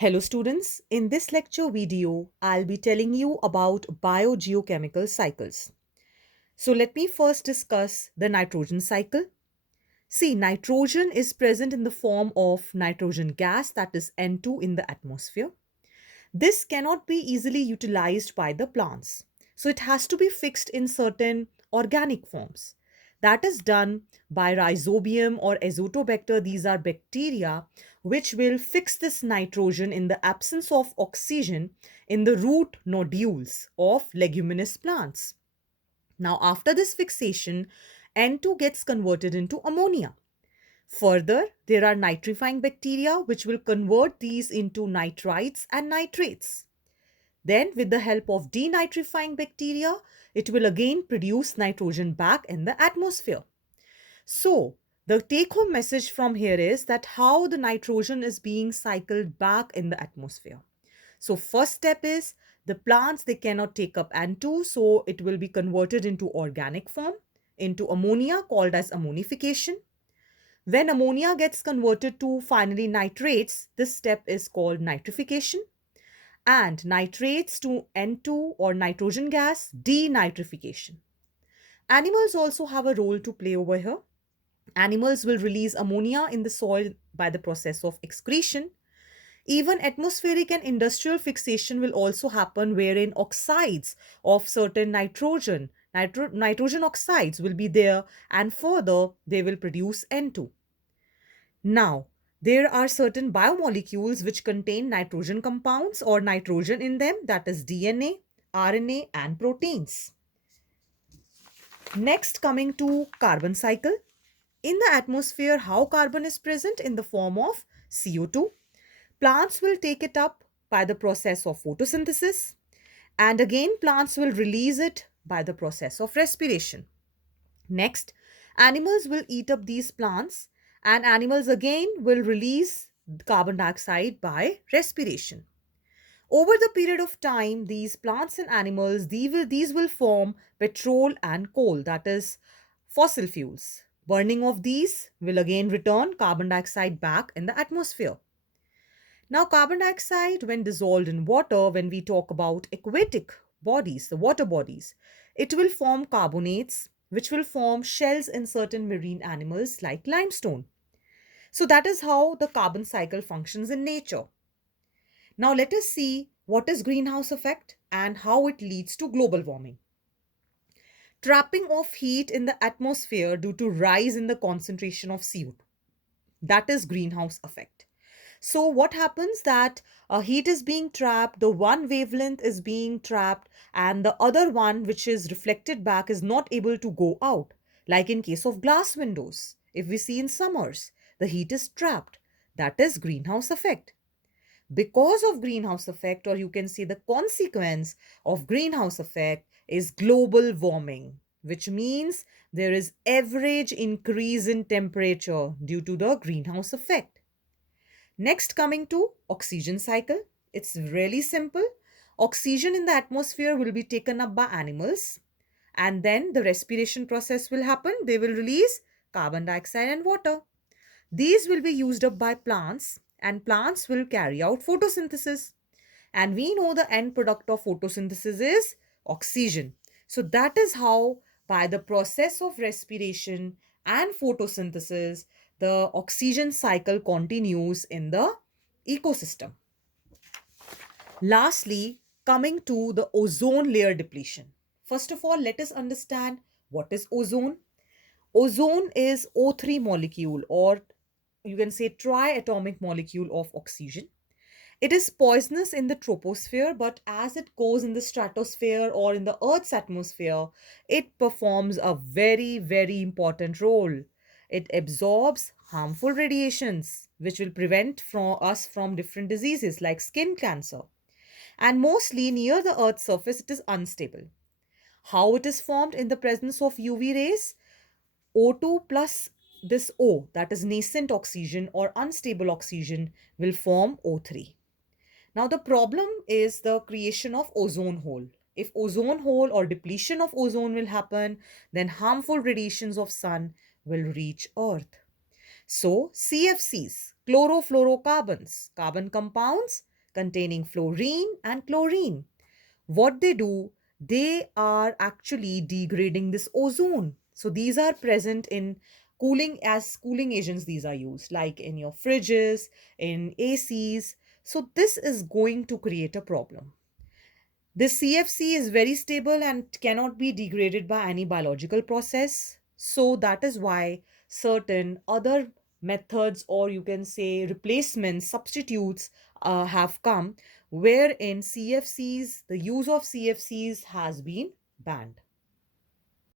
Hello students, in this lecture video, I'll be telling you about biogeochemical cycles. So let me first discuss the nitrogen cycle. See, nitrogen is present in the form of nitrogen gas, that is N2 in the atmosphere. This cannot be easily utilized by the plants. So it has to be fixed in certain organic forms. That is done by rhizobium or azotobacter. These are bacteria which will fix this nitrogen in the absence of oxygen in the root nodules of leguminous plants. Now, after this fixation, N2 gets converted into ammonia. Further, there are nitrifying bacteria which will convert these into nitrites and nitrates. Then, with the help of denitrifying bacteria, it will again produce nitrogen back in the atmosphere. So, the take home message from here is that how the nitrogen is being cycled back in the atmosphere. So, first step is the plants they cannot take up N2, so it will be converted into organic form, into ammonia called as ammonification. When ammonia gets converted to finally nitrates, this step is called nitrification, and nitrates to N2 or nitrogen gas, denitrification. Animals also have a role to play over here. Animals will release ammonia in the soil by the process of excretion. Even atmospheric and industrial fixation will also happen, wherein oxides of certain nitrogen oxides will be there, and further they will produce N2. Now, there are certain biomolecules which contain nitrogen compounds or nitrogen in them, that is DNA, RNA, and proteins. Next, coming to carbon cycle. In the atmosphere, how carbon is present in the form of CO2. Plants will take it up by the process of photosynthesis, and again, plants will release it by the process of respiration. Next, animals will eat up these plants, and animals again will release carbon dioxide by respiration. Over the period of time, these plants and animals these will form petrol and coal, that is fossil fuels. Burning of these will again return carbon dioxide back in the atmosphere. Now, carbon dioxide, when dissolved in water, when we talk about aquatic bodies, the water bodies, it will form carbonates, which will form shells in certain marine animals like limestone. So, that is how the carbon cycle functions in nature. Now, let us see what is greenhouse effect and how it leads to global warming. Trapping of heat in the atmosphere due to rise in the concentration of CO2. That is greenhouse effect. So what happens that heat is being trapped, the one wavelength is being trapped, and the other one which is reflected back is not able to go out. Like in case of glass windows, if we see in summers, the heat is trapped. That is greenhouse effect. Because of greenhouse effect, or you can say the consequence of greenhouse effect is global warming, which means there is average increase in temperature due to the greenhouse effect. Next, coming to oxygen cycle, it's really simple. Oxygen in the atmosphere will be taken up by animals, and then the respiration process will happen. They will release carbon dioxide and water. These will be used up by plants, and plants will carry out photosynthesis. And we know the end product of photosynthesis is oxygen. So that is how, by the process of respiration and photosynthesis, the oxygen cycle continues in the ecosystem. Lastly, coming to the ozone layer depletion. First of all, let us understand what is ozone. Ozone is O3 molecule, or you can say triatomic molecule of oxygen. It is poisonous in the troposphere, but as it goes in the stratosphere or in the Earth's atmosphere, it performs a very, very important role. It absorbs harmful radiations, which will prevent us from different diseases like skin cancer. And mostly near the Earth's surface, it is unstable. How it is formed in the presence of UV rays? O2 plus this O, that is nascent oxygen or unstable oxygen, will form O3. Now, the problem is the creation of ozone hole. If ozone hole or depletion of ozone will happen, then harmful radiations of sun will reach Earth. So, CFCs, chlorofluorocarbons, carbon compounds, containing fluorine and chlorine. What they do, they are actually degrading this ozone. So these are present in cooling, as cooling agents, these are used like in your fridges, in ACs. So this is going to create a problem. This CFC is very stable and cannot be degraded by any biological process. So that is why certain other methods, or you can say replacements, substitutes, have come, wherein CFCs, the use of CFCs has been banned.